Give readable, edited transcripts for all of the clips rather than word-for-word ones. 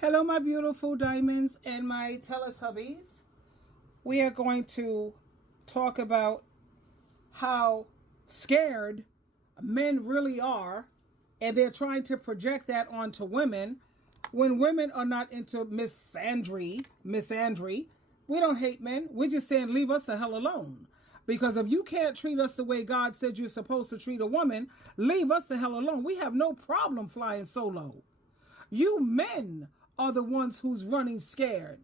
Hello, my beautiful diamonds and my Teletubbies. We are going to talk about how scared men really are, and they're trying to project that onto women when women are not into misandry. We don't hate men. We're just saying leave us the hell alone. Because if you can't treat us the way God said you're supposed to treat a woman, leave us the hell alone. We have no problem flying solo. You men are the ones who's running scared.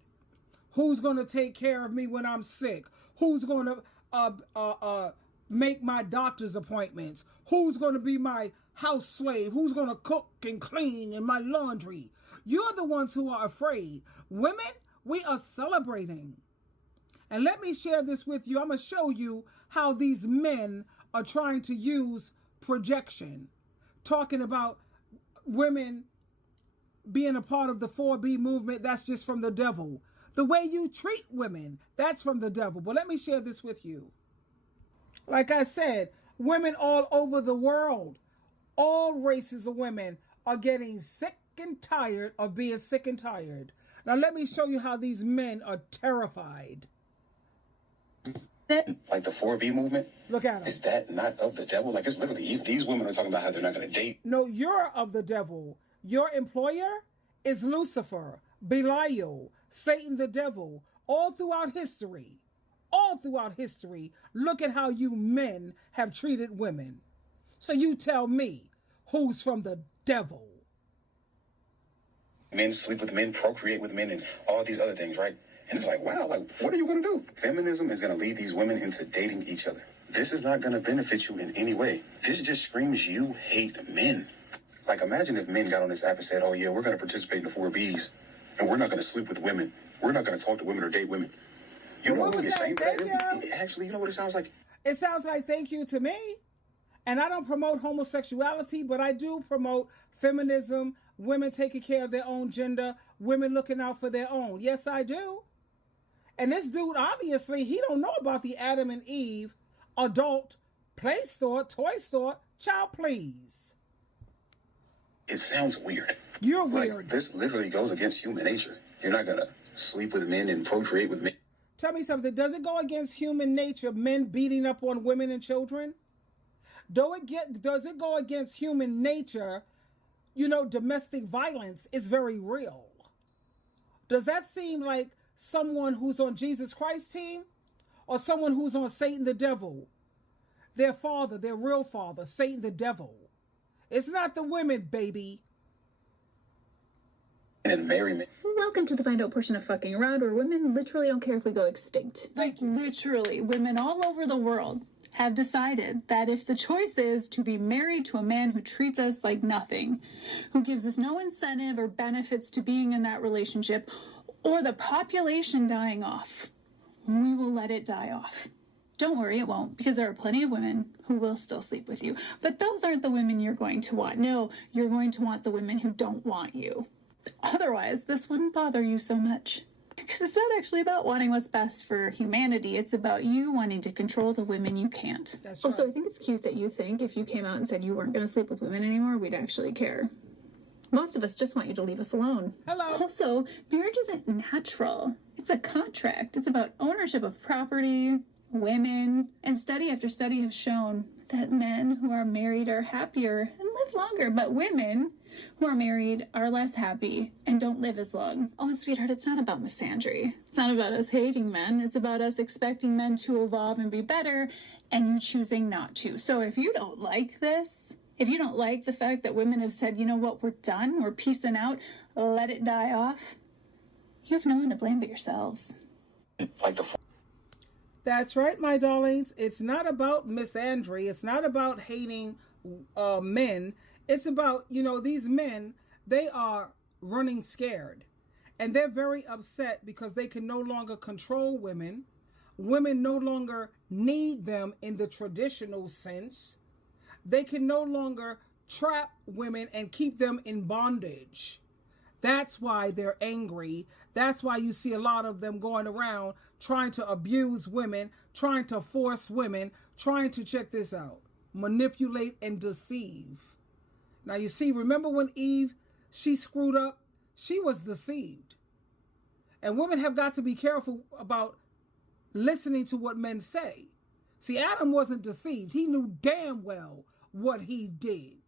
Who's going to take care of me when I'm sick? Who's going to make my doctor's appointments? Who's going to be my house slave? Who's going to cook and clean and my laundry? You're the ones who are afraid. Women, we are celebrating. And let me share this with you. I'm going to show you how these men are trying to use projection. Talking about women being a part of the 4B movement, that's just from the devil. The way you treat women, that's from the devil. But let me share this with you. Like I said, women all over the world, all races of women are getting sick and tired of being sick and tired. Now let me show you how these men are terrified. Like the 4B movement? Look at them. Is that not of the devil? Like, it's literally, these women are talking about how they're not going to date. No, you're of the devil. Your employer is Lucifer, Belial, Satan the devil, all throughout history. All throughout history, look at how you men have treated women. So you tell me, who's from the devil? Men sleep with men, procreate with men, and all these other things, right? And it's like, wow, like, what are you going to do? Feminism is going to lead these women into dating each other. This is not going to benefit you in any way. This just screams you hate men. Like, imagine if men got on this app and said, oh, yeah, we're going to participate in the 4Bs, and we're not going to sleep with women. We're not going to talk to women or date women. You know what you're saying? Actually, you know what it sounds like? It sounds like thank you to me. And I don't promote homosexuality, but I do promote feminism, women taking care of their own gender, women looking out for their own. Yes, I do. And this dude, obviously, he don't know about the Adam and Eve adult play store, toy store. Child, please. It sounds weird. You're like, weird. This literally goes against human nature. You're not going to sleep with men and procreate with men. Tell me something. Does it go against human nature, men beating up on women and children? Does it go against human nature? You know, domestic violence is very real. Does that seem like someone who's on Jesus Christ's team or someone who's on Satan the devil? Their father, their real father, Satan the devil. It's not the women, baby. And marry men. Welcome to the find out portion of Fucking Around, where women literally don't care if we go extinct. Thank you. Literally, women all over the world have decided that if the choice is to be married to a man who treats us like nothing, who gives us no incentive or benefits to being in that relationship, or the population dying off, we will let it die off. Don't worry, it won't, because there are plenty of women who will still sleep with you. But those aren't the women you're going to want. No, you're going to want the women who don't want you. Otherwise, this wouldn't bother you so much. Because it's not actually about wanting what's best for humanity. It's about you wanting to control the women you can't. That's right. Also, I think it's cute that you think if you came out and said you weren't going to sleep with women anymore, we'd actually care. Most of us just want you to leave us alone. Hello. Also, marriage isn't natural. It's a contract. It's about ownership of property, women, and study after study have shown that men who are married are happier and live longer, but women who are married are less happy and don't live as long. Oh, and sweetheart, it's not about misandry. It's not about us hating men. It's about us expecting men to evolve and be better and you choosing not to. So if you don't like this, if you don't like the fact that women have said, you know what, we're done, we're peacing out, let it die off, you have no one to blame but yourselves. Like the That's right, my darlings. It's not about misandry. It's not about hating men. It's about, these men, they are running scared. And they're very upset because they can no longer control women. Women no longer need them in the traditional sense. They can no longer trap women and keep them in bondage. That's why they're angry. That's why you see a lot of them going around trying to abuse women, trying to force women, trying to, check this out, manipulate and deceive. Now you see, remember when Eve, she screwed up? she was deceived. And women have got to be careful about listening to what men say. See, Adam wasn't deceived. He knew damn well what he did.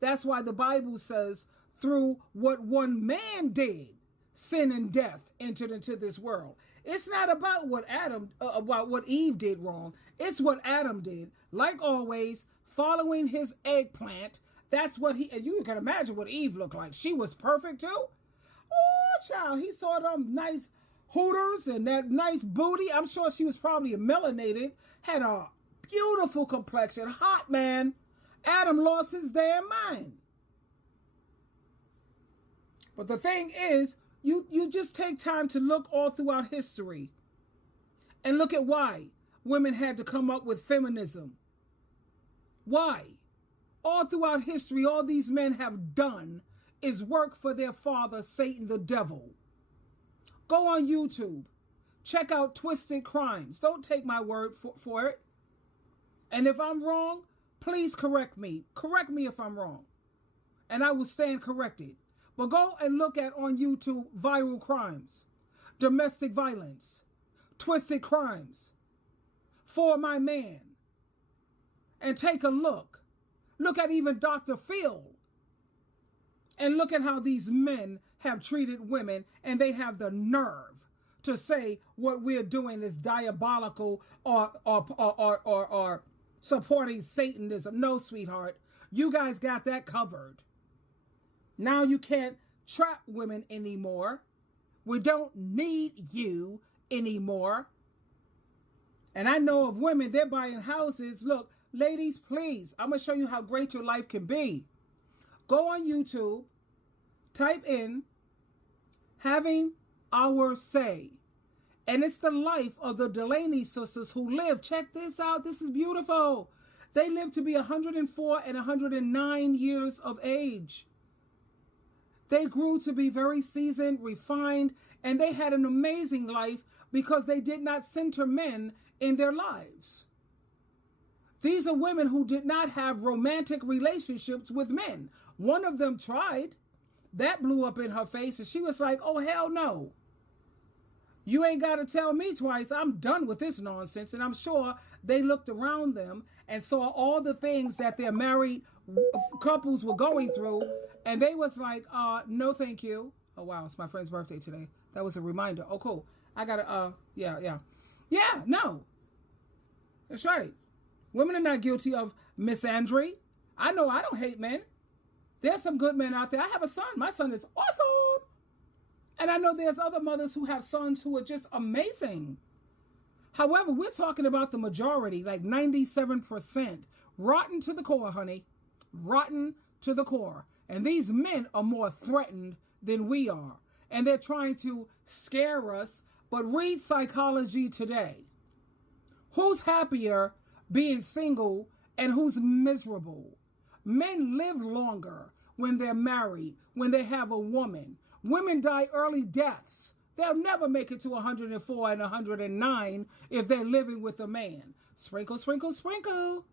That's why the Bible says, through what one man did, sin and death entered into this world. It's not about what Eve did wrong. It's what Adam did. Like always, following his eggplant. That's what and you can imagine what Eve looked like. She was perfect too. Oh, child, he saw them nice hooters and that nice booty. I'm sure she was probably melanated, had a beautiful complexion, hot man. Adam lost his damn mind. But the thing is, you just take time to look all throughout history and look at why women had to come up with feminism. Why? All throughout history, all these men have done is work for their father, Satan the devil. Go on YouTube. Check out Twisted Crimes. Don't take my word for it. And if I'm wrong, please correct me. Correct me if I'm wrong. And I will stand corrected. But go and look at on YouTube viral crimes, domestic violence, Twisted Crimes, For My Man. And take a look. Look at even Dr. Phil. And look at how these men have treated women, and they have the nerve to say what we're doing is diabolical or supporting Satanism. No, sweetheart. You guys got that covered. Now you can't trap women anymore. We don't need you anymore. And I know of women, they're buying houses. Look, ladies, please, I'm going to show you how great your life can be. Go on YouTube, type in Having Our Say. And it's the life of the Delaney sisters who live. Check this out. This is beautiful. They lived to be 104 and 109 years of age. They grew to be very seasoned, refined, and they had an amazing life because they did not center men in their lives. These are women who did not have romantic relationships with men. One of them tried. That blew up in her face, and she was like, oh, hell no. You ain't got to tell me twice. I'm done with this nonsense. And I'm sure they looked around them and saw all the things that their married couples were going through, and they was like, no, thank you. Oh, wow, it's my friend's birthday today. That was a reminder. Oh, cool. I got to, yeah, no. That's right. Women are not guilty of misandry. I know I don't hate men. There's some good men out there. I have a son. My son is awesome. And I know there's other mothers who have sons who are just amazing. However, we're talking about the majority, like 97%. Rotten to the core, honey. Rotten to the core. And these men are more threatened than we are. And they're trying to scare us. But read Psychology Today. Who's happier being single and who's miserable? Men live longer when they're married, when they have a woman. Women die early deaths. They'll never make it to 104 and 109 if they're living with a man. Sprinkle, sprinkle, sprinkle.